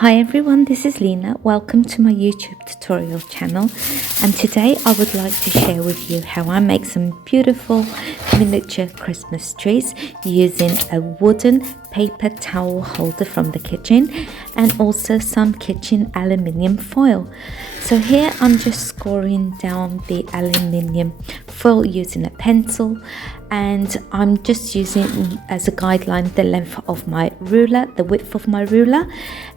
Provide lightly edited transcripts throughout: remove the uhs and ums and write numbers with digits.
Hi everyone, this is Lena. Welcome to my YouTube tutorial channel, and today I would like to share with you how I make some beautiful miniature Christmas trees using a wooden paper towel holder from the kitchen and also some kitchen aluminium foil. So here I'm just scoring down the aluminium foil using a pencil, and I'm just using as a guideline the length of my ruler, the width of my ruler,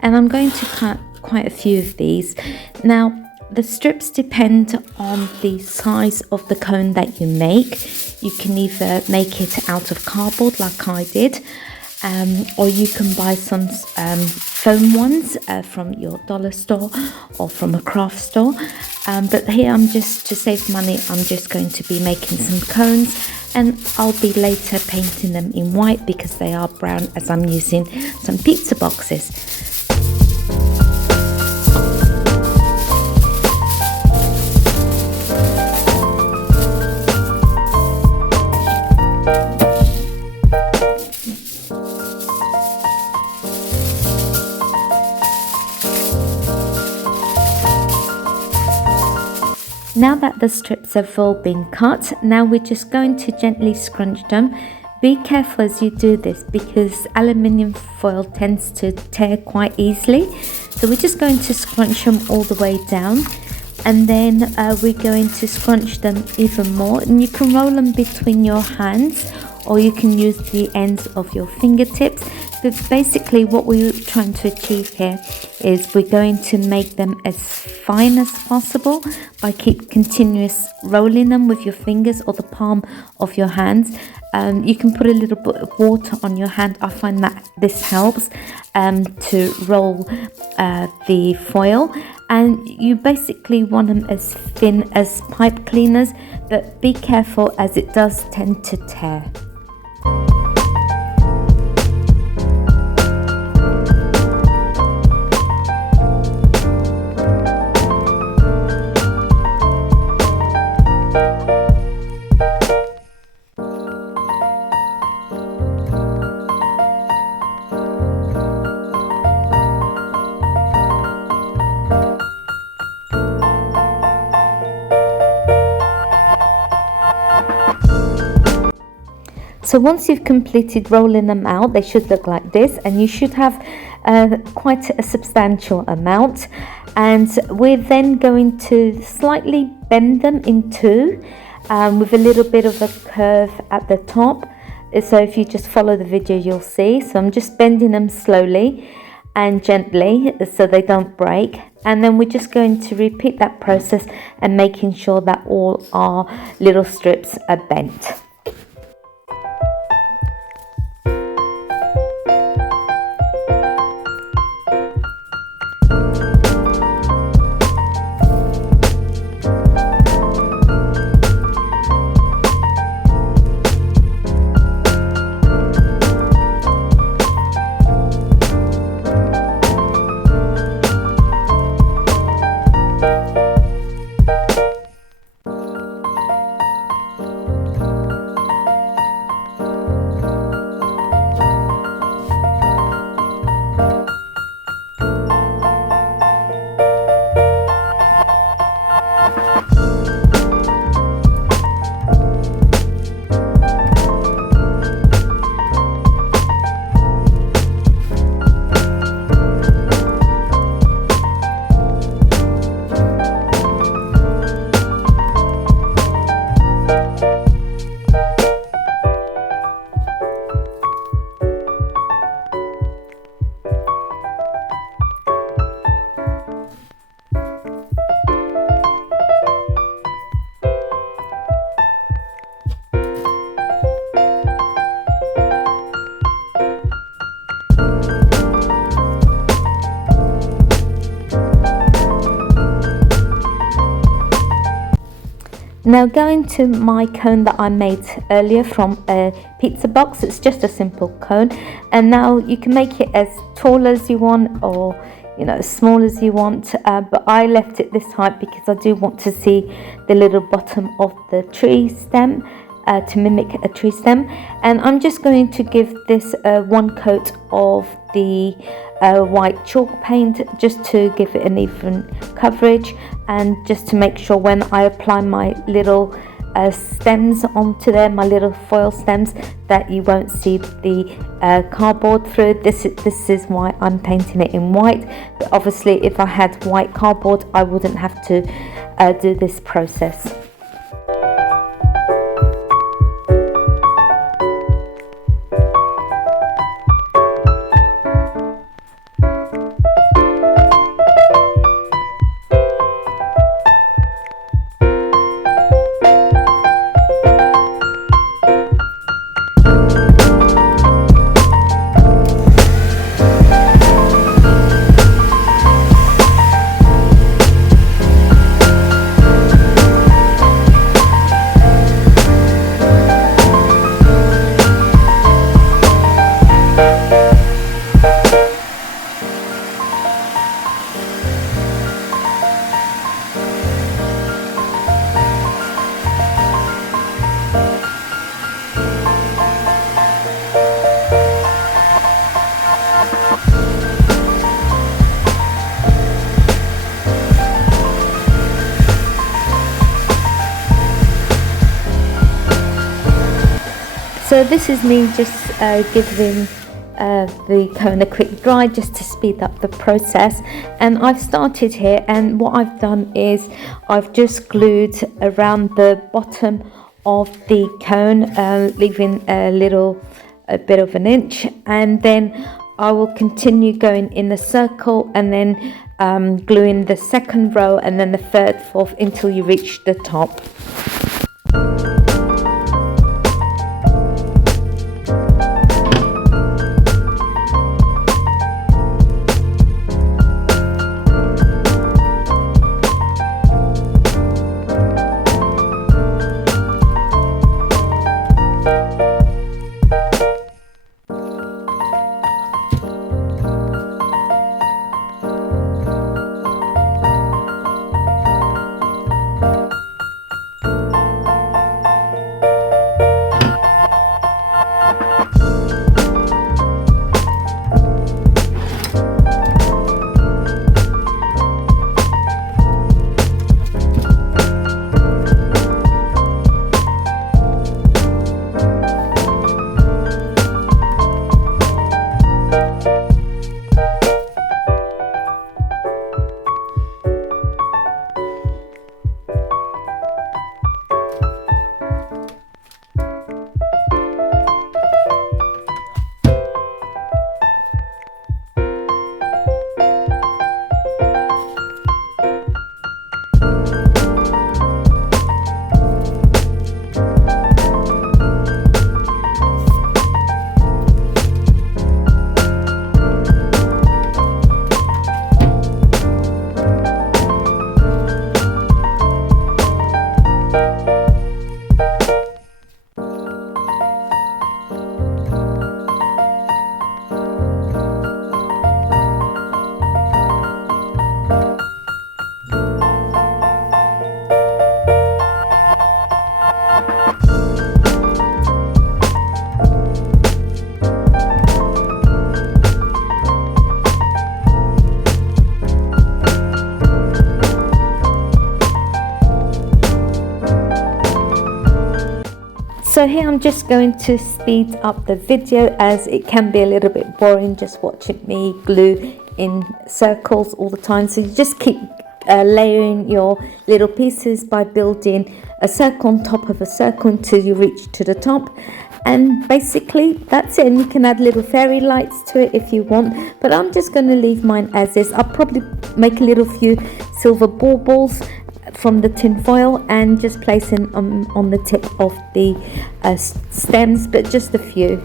and I'm going to cut quite a few of these. Now the strips depend on the size of the cone that you make. You can either make it out of cardboard like I did, or you can buy some foam ones from your dollar store or from a craft store, but here I'm just, to save money, I'm just going to be making some cones, and I'll be later painting them in white because they are brown, as I'm using some pizza boxes. Now that the strips have all been cut, now we're just going to gently scrunch them. Be careful as you do this because aluminium foil tends to tear quite easily. So we're just going to scrunch them all the way down, and then we're going to scrunch them even more. And you can roll them between your hands, or you can use the ends of your fingertips. But basically what we're trying to achieve here is we're going to make them as fine as possible by continuous rolling them with your fingers or the palm of your hands. You can put a little bit of water on your hand. I find that this helps to roll the foil, and you basically want them as thin as pipe cleaners, but be careful as it does tend to tear. So once you've completed rolling them out, they should look like this, and you should have quite a substantial amount. And we're then going to slightly bend them in two with a little bit of a curve at the top. So if you just follow the video, you'll see. So I'm just bending them slowly and gently so they don't break, and then we're just going to repeat that process and making sure that all our little strips are bent. Now going to my cone that I made earlier from a pizza box. It's just a simple cone, and now you can make it as tall as you want, or as small as you want, but I left it this height because I do want to see the little bottom of the tree stem, to mimic a tree stem. And I'm just going to give this one coat of the white chalk paint just to give it an even coverage, and just to make sure when I apply my little stems onto there, my little foil stems, that you won't see the cardboard through. This is why I'm painting it in white, but obviously if I had white cardboard I wouldn't have to do this process. So this is me just giving the cone a quick dry just to speed up the process, and I've started here, and what I've done is I've just glued around the bottom of the cone, leaving a bit of an inch, and then I will continue going in a circle and then gluing the second row and then the third, fourth until you reach the top. So here I'm just going to speed up the video, as it can be a little bit boring just watching me glue in circles all the time. So you just keep layering your little pieces by building a circle on top of a circle until you reach to the top, and basically that's it. And you can add little fairy lights to it if you want, but I'm just going to leave mine as is. I'll probably make a little few silver baubles from the tin foil and just placing on the tip of the stems, but just a few.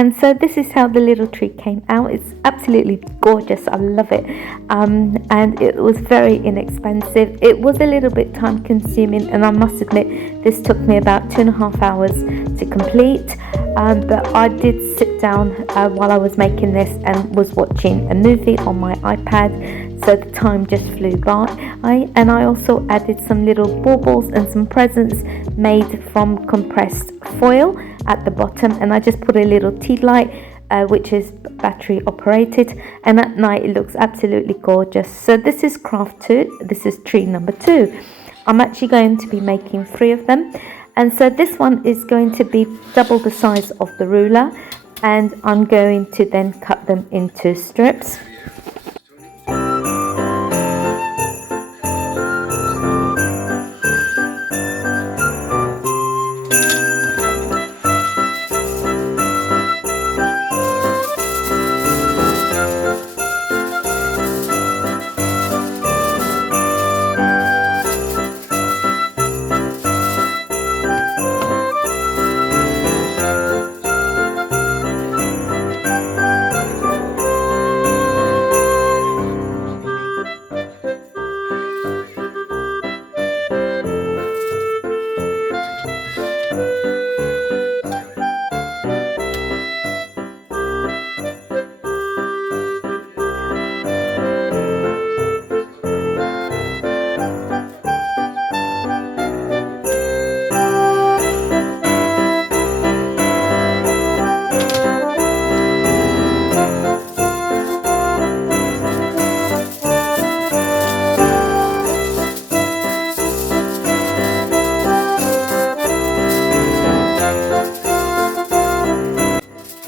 And so this is how the little tree came out. It's absolutely gorgeous. I love it. And it was very inexpensive. It was a little bit time consuming, and I must admit this took me about 2.5 hours to complete. But I did sit down while I was making this and was watching a movie on my iPad, so the time just flew by. I also added some little baubles and some presents made from compressed foil at the bottom, and I just put a little tea light which is battery operated, and at night it looks absolutely gorgeous. So this is craft 2. This is tree number 2. I'm actually going to be making 3 of them, and so this one is going to be double the size of the ruler, and I'm going to then cut them into strips.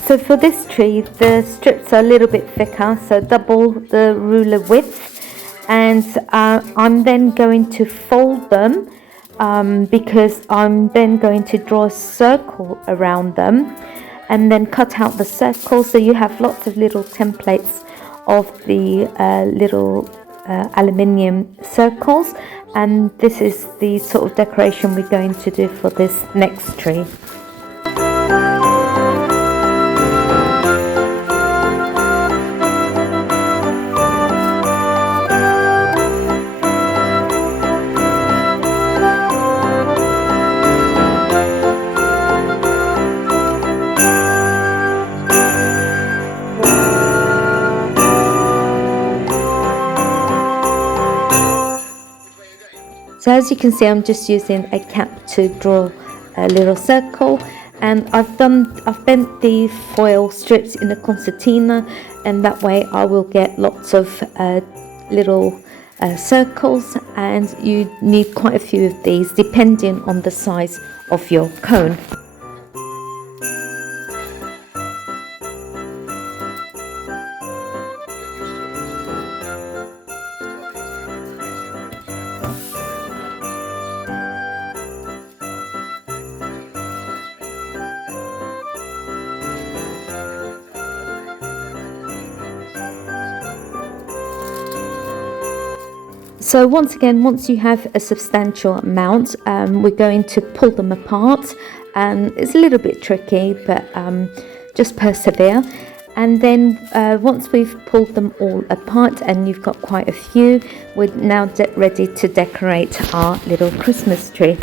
So for this tree, the strips are a little bit thicker, so double the ruler width, and I'm then going to fold them because I'm then going to draw a circle around them and then cut out the circle, so you have lots of little templates of the little aluminium circles, and this is the sort of decoration we're going to do for this next tree. So as you can see, I'm just using a cap to draw a little circle, and I've bent the foil strips in a concertina, and that way I will get lots of little circles, and you need quite a few of these depending on the size of your cone. So once you have a substantial amount, we're going to pull them apart, and it's a little bit tricky, but just persevere. And then once we've pulled them all apart and you've got quite a few, we're now ready to decorate our little Christmas tree.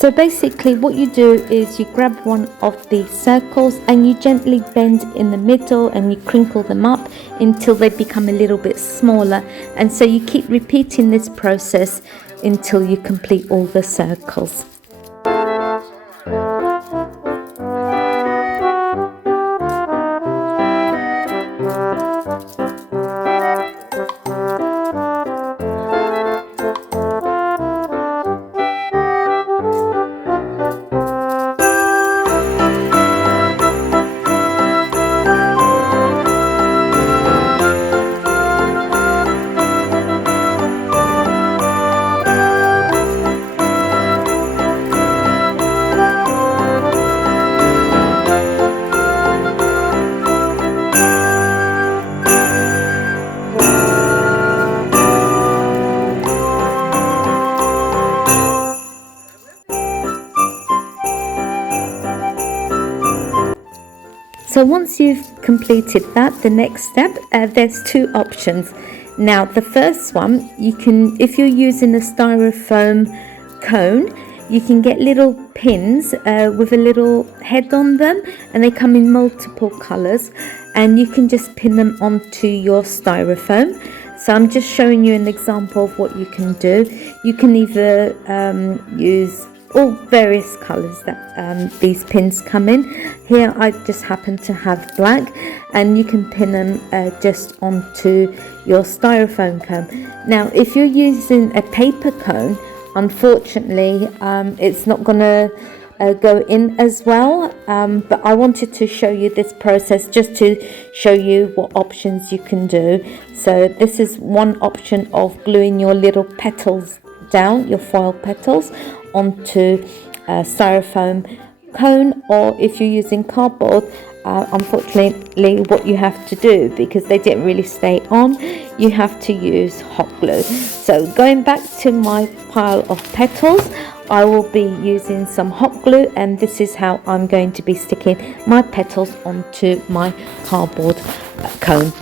So basically what you do is you grab one of the circles and you gently bend in the middle and you crinkle them up until they become a little bit smaller, and so you keep repeating this process until you complete all the circles. So once you've completed that, the next step, there's two options. Now the first one, you can, if you're using a styrofoam cone, you can get little pins with a little head on them, and they come in multiple colors, and you can just pin them onto your styrofoam. So I'm just showing you an example of what you can do. You can either use all various colors that these pins come in. Here I just happen to have black, and you can pin them just onto your styrofoam cone. Now if you're using a paper cone, unfortunately it's not gonna go in as well, but I wanted to show you this process just to show you what options you can do. So this is one option of gluing your little petals down, your foil petals, onto a styrofoam cone, or if you're using cardboard, unfortunately what you have to do, because they didn't really stay on, you have to use hot glue. So going back to my pile of petals, I will be using some hot glue, and this is how I'm going to be sticking my petals onto my cardboard cone.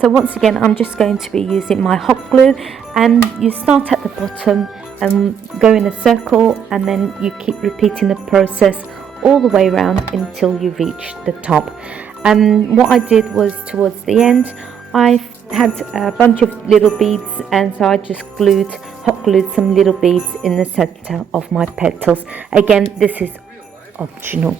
So once again, I'm just going to be using my hot glue, and you start at the bottom and go in a circle, and then you keep repeating the process all the way around until you reach the top. And what I did was, towards the end, I had a bunch of little beads, and so I just hot glued some little beads in the center of my petals. Again, this is optional.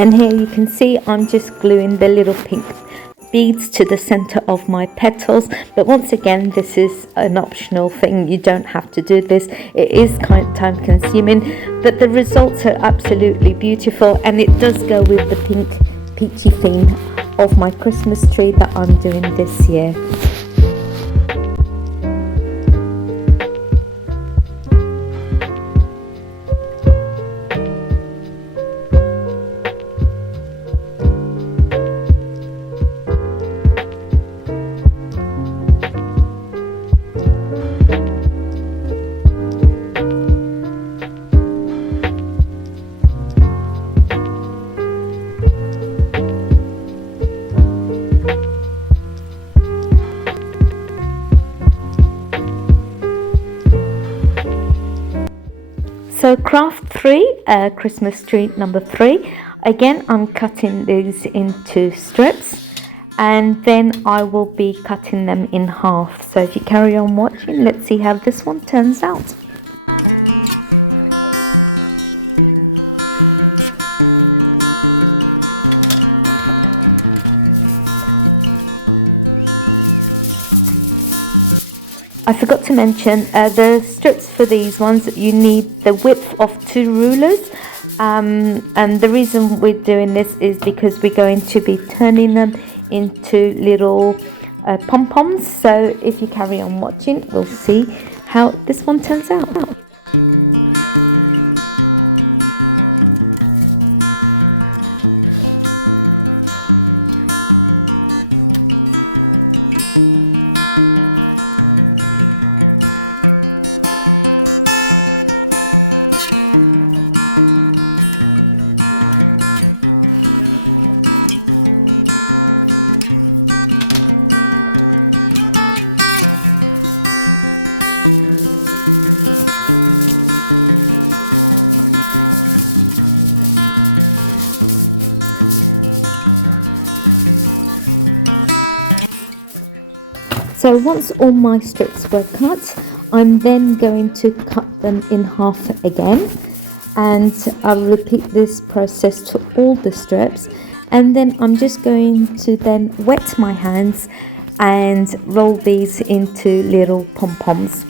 And here you can see I'm just gluing the little pink beads to the center of my petals, but once again this is an optional thing. You don't have to do this. It is kind of time consuming, but the results are absolutely beautiful, and it does go with the pink peachy theme of my Christmas tree that I'm doing this year. So craft 3, Christmas tree number 3. Again, I'm cutting these into strips, and then I will be cutting them in half. So if you carry on watching, let's see how this one turns out. I forgot to mention the strips for these ones, you need the width of 2 rulers, and the reason we're doing this is because we're going to be turning them into little pom-poms. So if you carry on watching, we'll see how this one turns out. So once all my strips were cut, I'm then going to cut them in half again, and I'll repeat this process to all the strips, and then I'm just going to then wet my hands and roll these into little pom-poms.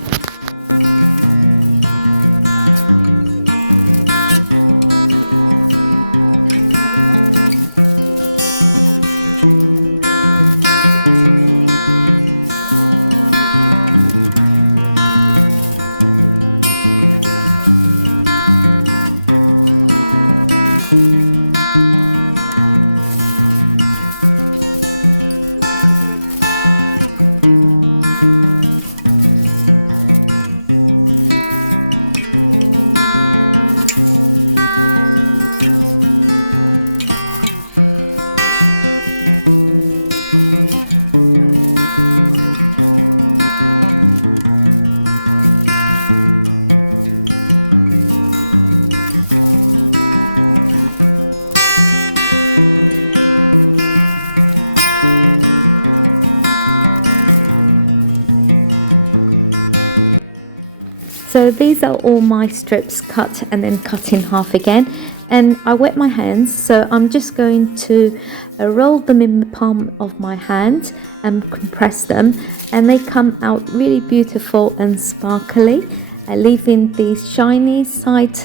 So these are all my strips cut and then cut in half again, and I wet my hands, so I'm just going to roll them in the palm of my hand and compress them, and they come out really beautiful and sparkly, leaving the shiny side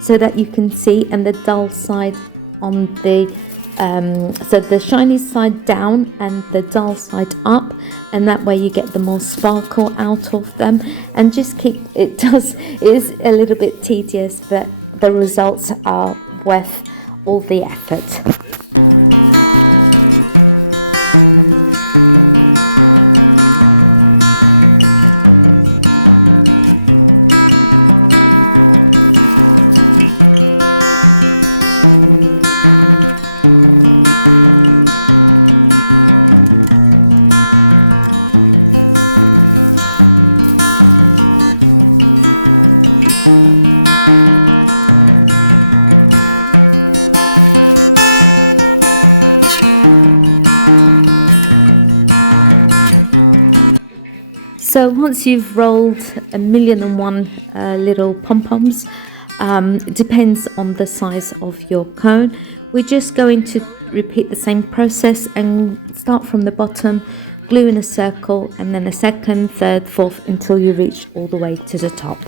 so that you can see, and the dull side on the so the shiny side down and the dull side up, and that way you get the more sparkle out of them. And just keep it is a little bit tedious, but the results are worth all the effort. So once you've rolled 1,000,001 little pom-poms, it depends on the size of your cone. We're just going to repeat the same process and start from the bottom, glue in a circle, and then a second, third, fourth, until you reach all the way to the top.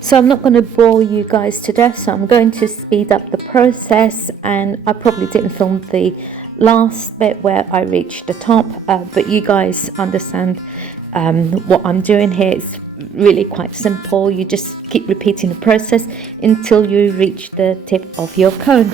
So I'm not going to bore you guys to death, so I'm going to speed up the process, and I probably didn't film the last bit where I reached the top, but you guys understand what I'm doing here. It's really quite simple. You just keep repeating the process until you reach the tip of your cone.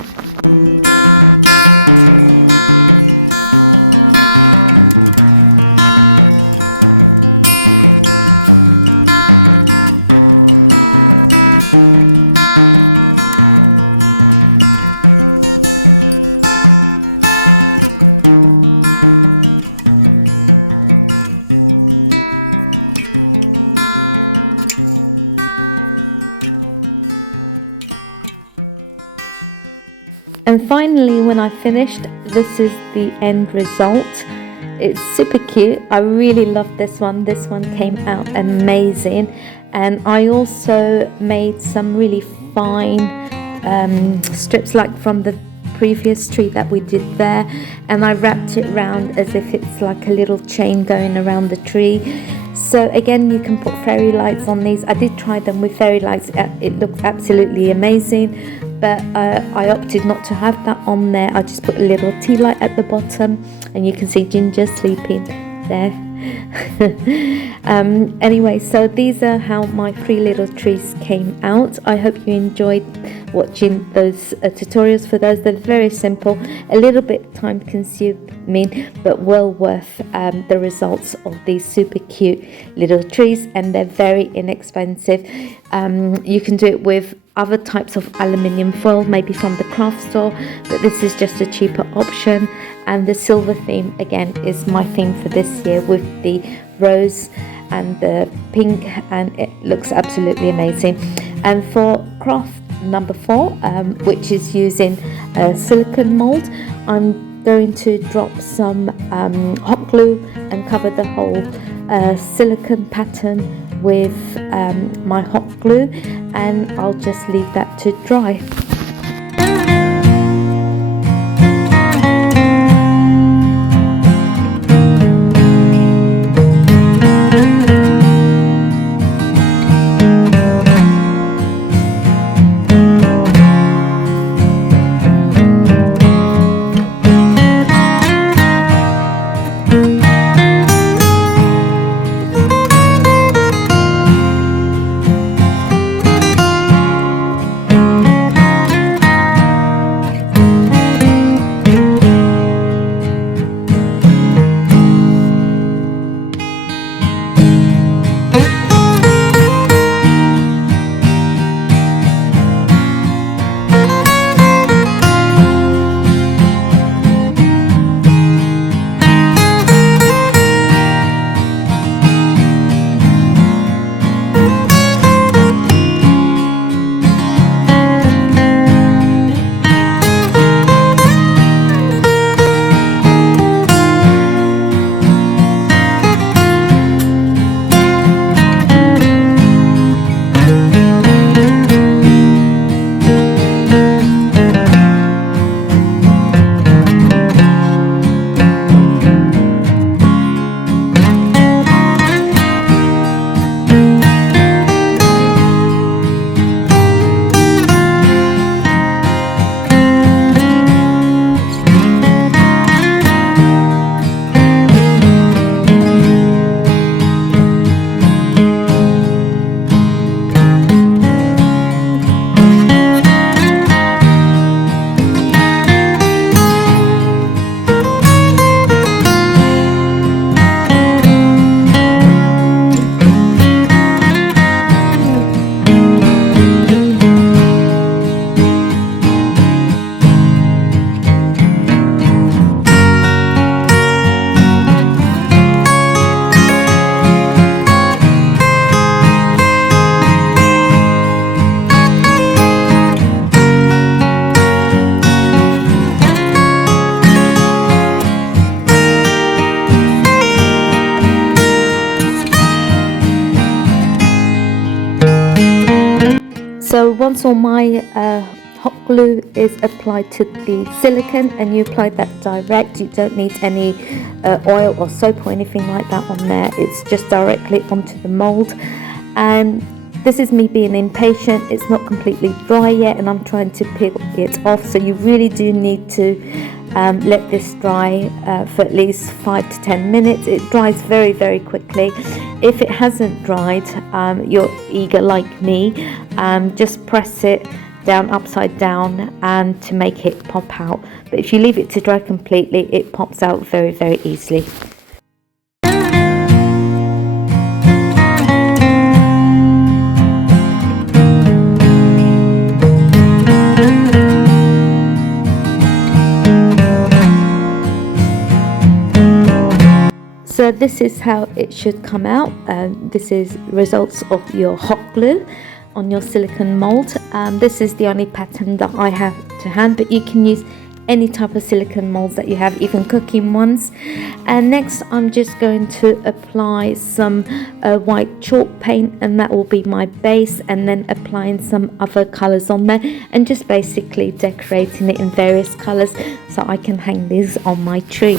And finally, when I finished, this is the end result. It's super cute. I really love this one. This one came out amazing. And I also made some really fine strips like from the previous tree that we did there, and I wrapped it around as if it's like a little chain going around the tree. So again, you can put fairy lights on these. I did try them with fairy lights. It looked absolutely amazing, but I opted not to have that on there. I just put a little tea light at the bottom, and you can see Ginger sleeping there. Anyway, so these are how my 3 little trees came out. I hope you enjoyed watching those tutorials. For those, they're very simple, a little bit time consuming, but well worth the results of these super cute little trees, and they're very inexpensive. You can do it with other types of aluminium foil, maybe from the craft store, but this is just a cheaper option. And the silver theme again is my theme for this year, with the rose and the pink, and it looks absolutely amazing. And for craft number 4, which is using a silicone mold, I'm going to drop some hot glue and cover the whole silicone pattern with my hot glue, and I'll just leave that to dry. So once all my hot glue is applied to the silicone, and you apply that direct, you don't need any oil or soap or anything like that on there, it's just directly onto the mold. And this is me being impatient, it's not completely dry yet and I'm trying to peel it off, so you really do need to let this dry for at least 5 to 10 minutes. It dries very, very quickly. If it hasn't dried, you're eager like me, just press it down upside down and to make it pop out. But if you leave it to dry completely, it pops out very, very easily. So this is how it should come out. This is results of your hot glue on your silicone mold. This is the only pattern that I have to hand, but you can use any type of silicone molds that you have, even cooking ones. And next I'm just going to apply some white chalk paint, and that will be my base, and then applying some other colors on there and just basically decorating it in various colors so I can hang these on my tree.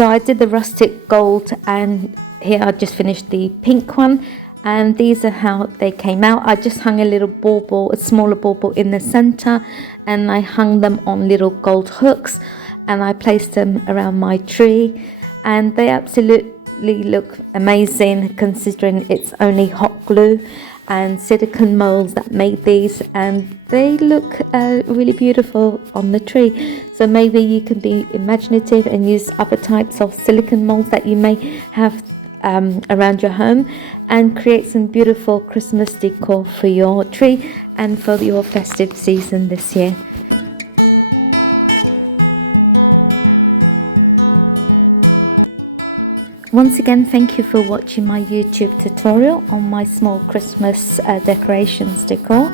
So I did the rustic gold, and here I just finished the pink one, and these are how they came out. I just hung a little bauble, a smaller bauble in the center, and I hung them on little gold hooks, and I placed them around my tree, and they absolutely look amazing considering it's only hot glue and silicone molds that made these, and they look really beautiful on the tree. So maybe you can be imaginative and use other types of silicone molds that you may have around your home, and create some beautiful Christmas decor for your tree and for your festive season this year. Once again, thank you for watching my YouTube tutorial on my small Christmas decorations decor.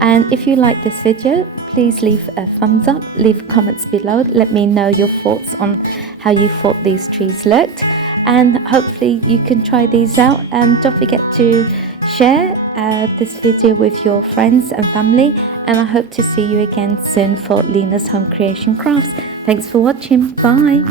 And if you like this video, please leave a thumbs up, leave comments below, let me know your thoughts on how you thought these trees looked, and hopefully you can try these out. And don't forget to share this video with your friends and family, and I hope to see you again soon for Lena's Home Creation Crafts. Thanks for watching. Bye.